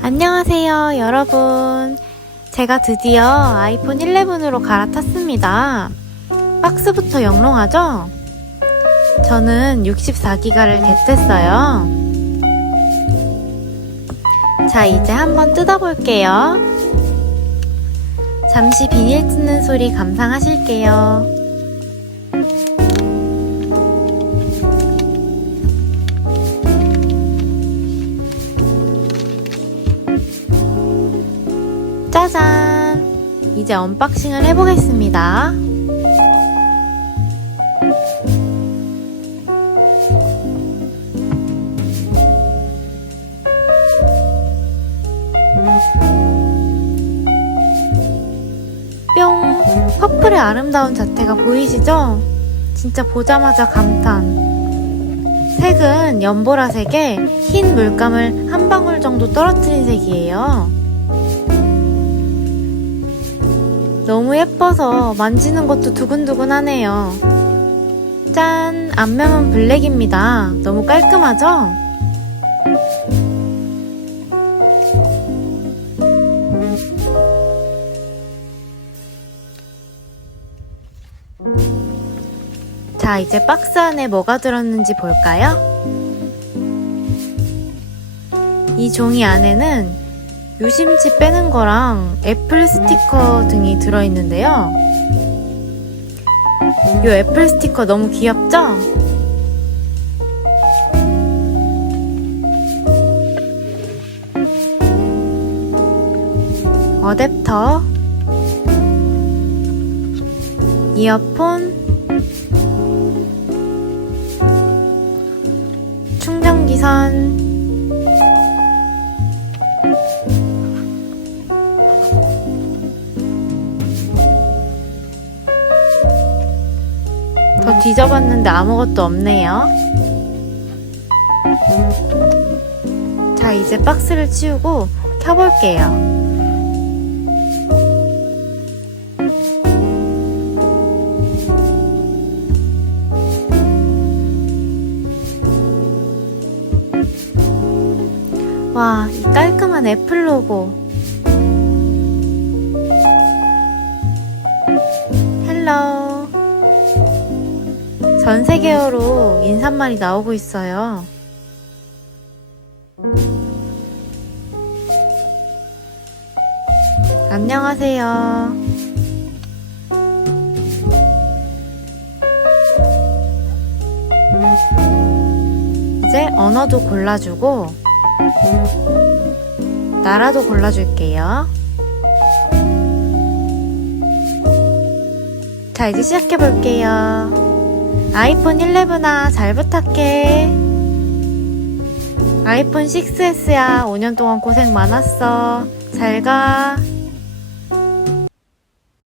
안녕하세요, 여러분. 제가 드디어 아이폰 11으로 갈아탔습니다. 박스부터 영롱하죠? 저는 64기가를 댔댔어요. 자, 이제 한번 뜯어볼게요. 잠시 비닐 뜯는 소리 감상하실게요. 이제 언박싱을 해보겠습니다. 뿅! 퍼플의 아름다운 자태가 보이시죠? 진짜 보자마자 감탄. 색은 연보라색에 흰 물감을 한 방울 정도 떨어뜨린 색이에요. 너무 예뻐서 만지는 것도 두근두근하네요. 짠! 앞면은 블랙입니다. 너무 깔끔하죠? 자, 이제 박스 안에 뭐가 들었는지 볼까요? 이 종이 안에는 유심치 빼는 거랑 애플 스티커 등이 들어있는데요. 이 애플 스티커 너무 귀엽죠? 어댑터, 이어폰, 충전기선, 더 뒤져봤는데 아무것도 없네요. 자, 이제 박스를 치우고 켜볼게요. 와, 이 깔끔한 애플 로고. 헬로. 전 세계어로 인사말이 나오고 있어요. 안녕하세요. 이제 언어도 골라주고, 나라도 골라줄게요. 자, 이제 시작해 볼게요. 아이폰 11아, 잘 부탁해. 아이폰 6S야, 5년 동안 고생 많았어. 잘 가.